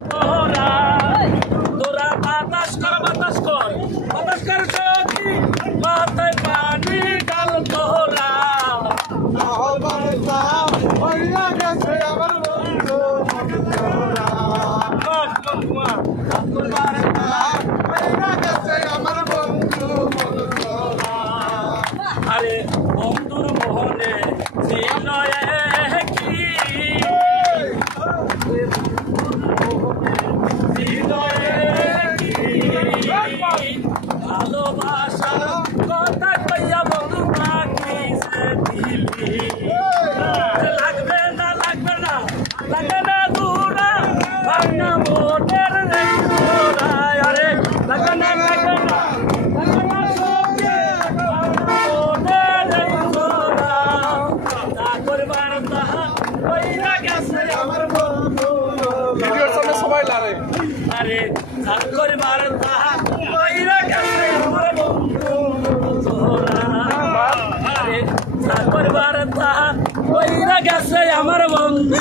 তোরা তোরা বাতাস কর সখী মাথায় পানি ডাল তোরা আরে বন্ধুর মোহনে ছিল কি ভালোবাসা কথা কইয়া বন্ধু বাকি সে দিলি লাগবে না দূরা ভাবনা মোটের নেই তোরা আরে লাগবে না আরে চাকর মার তাহা কইরা গেছে আমার বন্ধু তোরা আরে চাকর মার তাহা কইরা গেছে আমার বন্ধু।